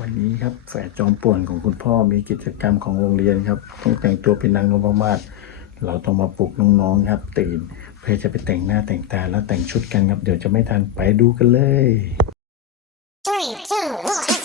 วันนี้ครับแฝดจอมป่วนของคุณพ่อมีกิจกรรมของโรงเรียนครับ ต้องแต่งตัวเป็นนางนพมาศเราต้องมาปลุกน้องๆครับ ตื่น เพื่อจะไปแต่งหน้าแต่งตาแล้วแต่งชุดกันครับ เดี๋ยวจะไม่ทันไปดูกันเลย Three, two, one,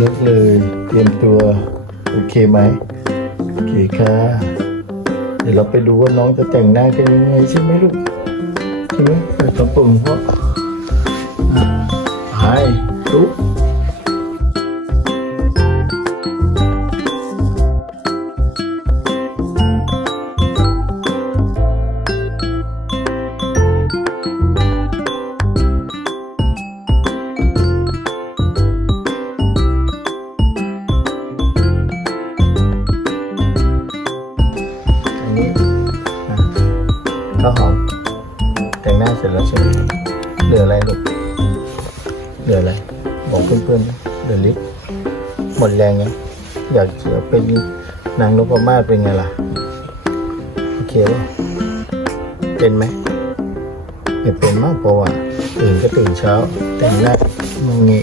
ลิกเลยเตรียมตัว โอเคไหมโอเคค่ะ เดี๋ยวเราไปดูว่าน้องจะแต่งหน้ากันยังไงใช่ไหมลูกใช่ไหมแฝดจอมป่วนของพ่ออะไปลุก ออะไร บอกเพื่อนๆนะเหลือลิปหมดแรงยังอยากจะเป็นนางนพมาศเป็นไงล่ะ โอเคป่ะเป็นไหมไม่เป็นมากเพราะว่าตื่นก็ตื่นเช้า แต่งหน้ามองงี้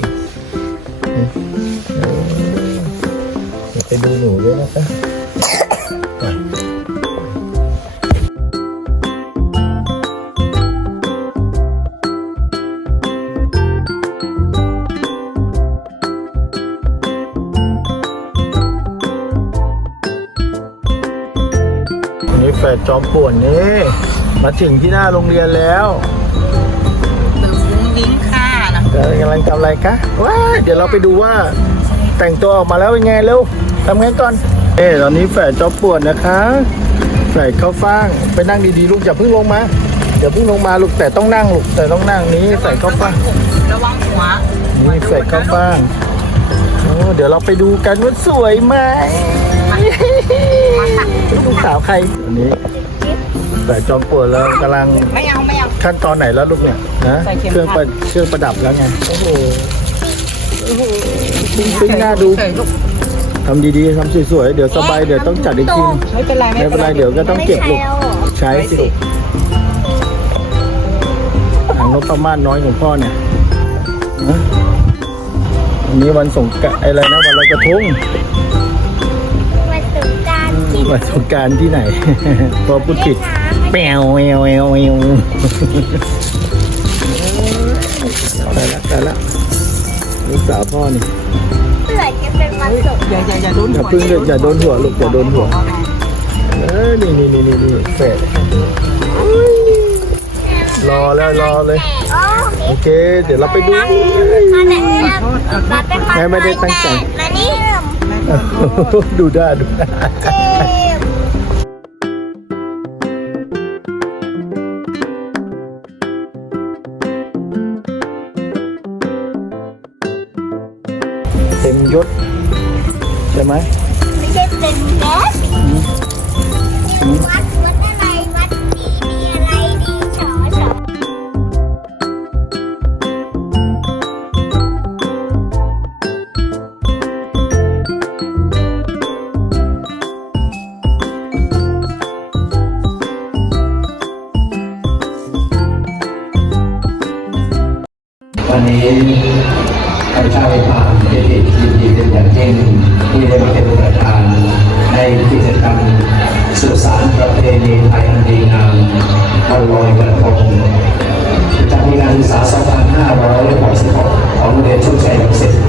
ไปดูหนูด้วยนะคะ จอมป่วนนี่มาถึงที่หน้าโรงเรียนแล้วตึงวุ้งวิ้งค่ะนะเดี๋ยวกำลังทำอะไรคะว้าเดี๋ยวเราไปดูว่าแต่งตัวออกมาแล้วเป็นไงเร็วทำไงก่อนเอ้ตอนนี้แฝดจอมป่วนนะคะแฝดเข้าฟ่างไปนั่งดีๆลูกอย่าเพิ่งลงมาอย่าเพิ่งลงมาลูกแต่ต้องนั่งลูกแต่ต้องนั่งนี้ใส่เข้าฟ่างระวังหัวนี่ใส่เข้าฟ่างโอ้เดี๋ยวเราไปดูกันว่าสวยไหม ลูกสาวใครอันนี้แฝดจอมป่วนแล้วกำลังไม่เอาไม่เอาขั้นตอนไหนแล้วลูกเนี่ยนะใส่เข็มเครื่องประขัดเครื่องประดับแล้วไงโอ้โหโอ้โหปิ้งๆหน้าดูเฉยๆลูกทำดีๆทำสวยๆเดี๋ยวสบายเดี๋ยวต้องจัดอีกทีไม่เป็นไรไม่เป็นไรเดี๋ยวก็ต้องเก็บลูกใช้สิลูกหนังนกประมาณน้อยของพ่อเนี่ยนะวันนี้วันสงกรานต์อะไรนะวันลอยกระทงวันส งกรารที่วันสงกรารที่ไหน พอพูดผิดแปวแววแววแววได้ละได้ละลูกสาวพ่อนี่เพื่อจะเป็นวันสงกรานต์อย่าอย่าอย่าโดนอย่าหัวเพึ่งอย่าโดนหัวลูกอย่าโดนหัวเออนี่นี่นี่นี่นี่เฟดรอแล้วรอเลยโอ้โอเค เดี๋ยวเราไปดูมาแต่เริ่มมาเป็นวันแม่ไม่ได้ตั้งใจมานี่ดูได้ดูได้เต็มยศใช่ไหมไม่ใช่เป็นแก๊สวัดวัดอะไรวัดดีมีอะไรดีฉอฉอวันนี้ ข้าพเจ้าผ่านเจติยินดีเป็นอย่างยิ่งที่ได้มาเป็นประธานในกิจกรรมสืบสานประเพณีไทยอันดีงามวันลอยกระทงประมีการศึกษา 2566 ของโรงเรียนชุมชัยศิษย์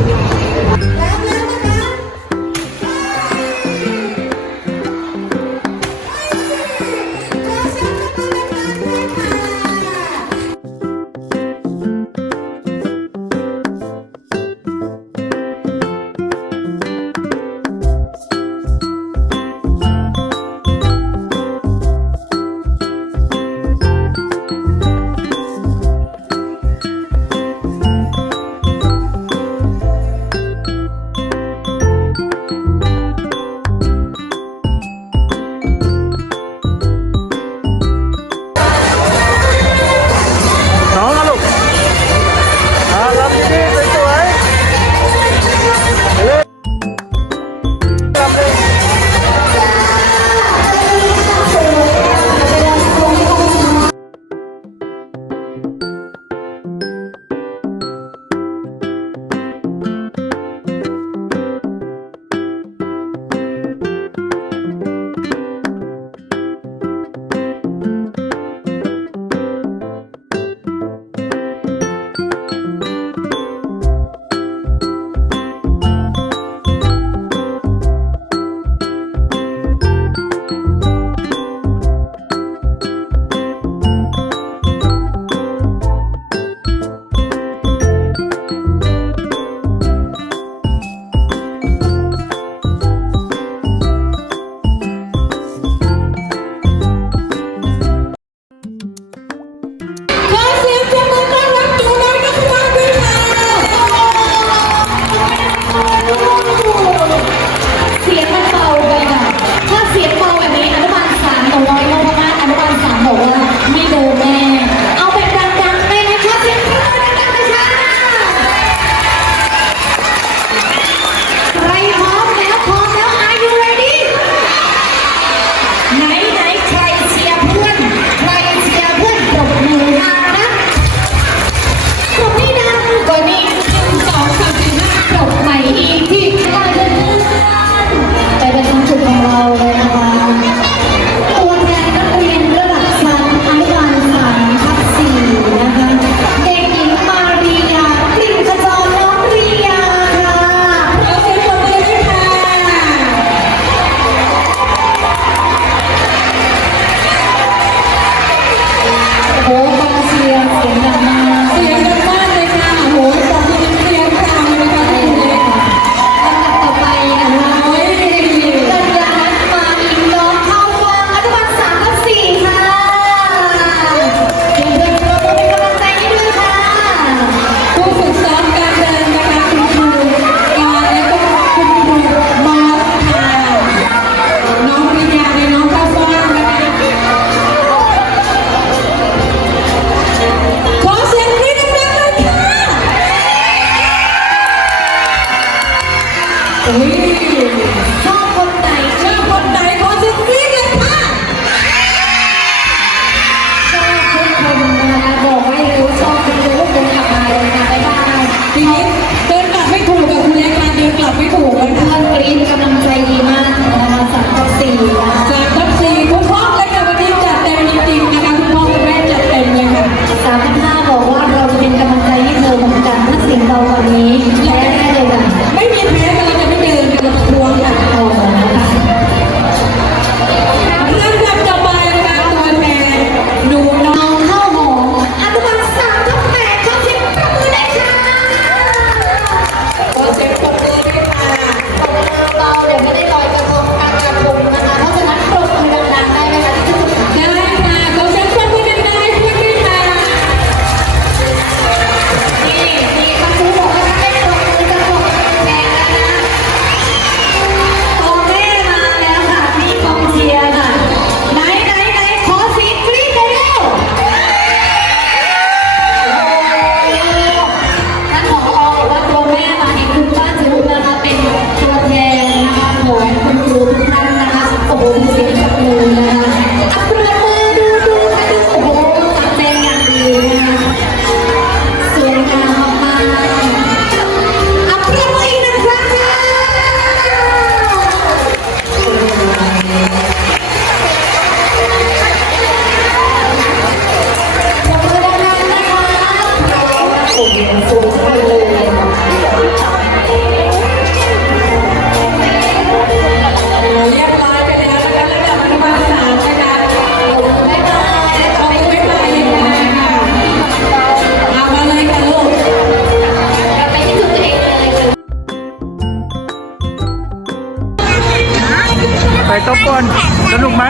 ไปต๊อกบอลสนุกไหม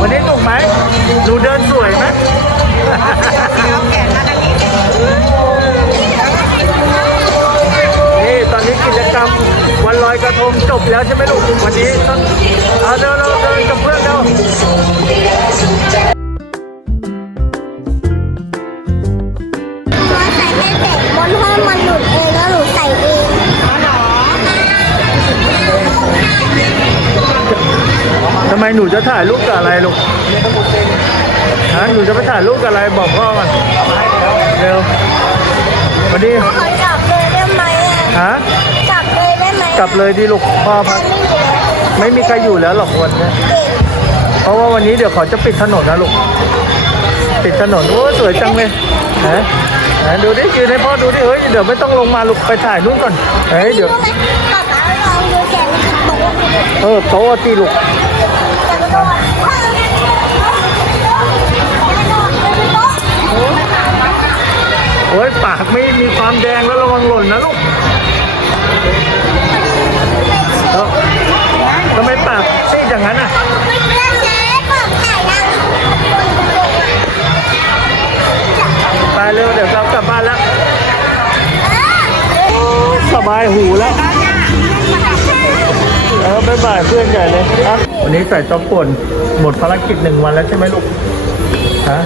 วันนี้สนุกไหมดูเดินสวยไหมนี่ตอนนี้กิจกรรมวันลอยกระทงจบแล้วใช่ไหมลูกวันนี้ต้องเอาเดินเราเดินกับเพื่อนเรา ทำไมหนูจะถ่ายรูปกับอะไรลูกฮะหนูจะไปถ่ายรูปกับอะไรบอกพ่อก่อนเร็ววันนี้ขอจับเลยได้ไหมอะฮะจับเลยได้ไหมกลับเลยที่ลูกพ่อพักไม่มีใครอยู่แล้วหรอกวันเนี้ยเพราะว่าวันนี้เดี๋ยวเขาจะปิดถนนนะลูก ปิดถนนโอ้สวยจังเลยฮะฮะดูดิยืนให้พ่อดูดิเฮ้ยเดี๋ยวไม่ต้องลงมาลูกไปถ่ายนู่นก่อนเฮ้ยเดี๋ยวป๊าป๊าลองดูแขนบอกว่าเออโต๊ะที่ลูก โอ้ยปากไม่มีความแดงแล้วระวังหล่นนะลูกเอ้าทำไมปากซีดอย่างนั้นอะไปเร็วเดี๋ยวเรากลับบ้านแล้วสบายหูแล้วเออบ๊ายบายเพื่อนใหญ่เลยอันนี้ใส่ต๊อกป่นหมดภารกิจหนึ่งวันแล้วใช่ไหมลูกฮะ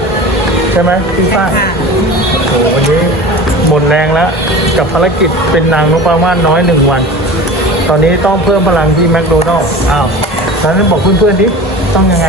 ช่ไหมพี่ป้าโอ้โหวันนี้หมดแรงแล้ว กับภารกิจเป็นนางนพมาศน้อยหนึ่งวัน ตอนนี้ต้องเพิ่มพลังที่แมคโดนัลล์อ้าวตอนนั้นบอกเพื่อนๆดิต้องยังไง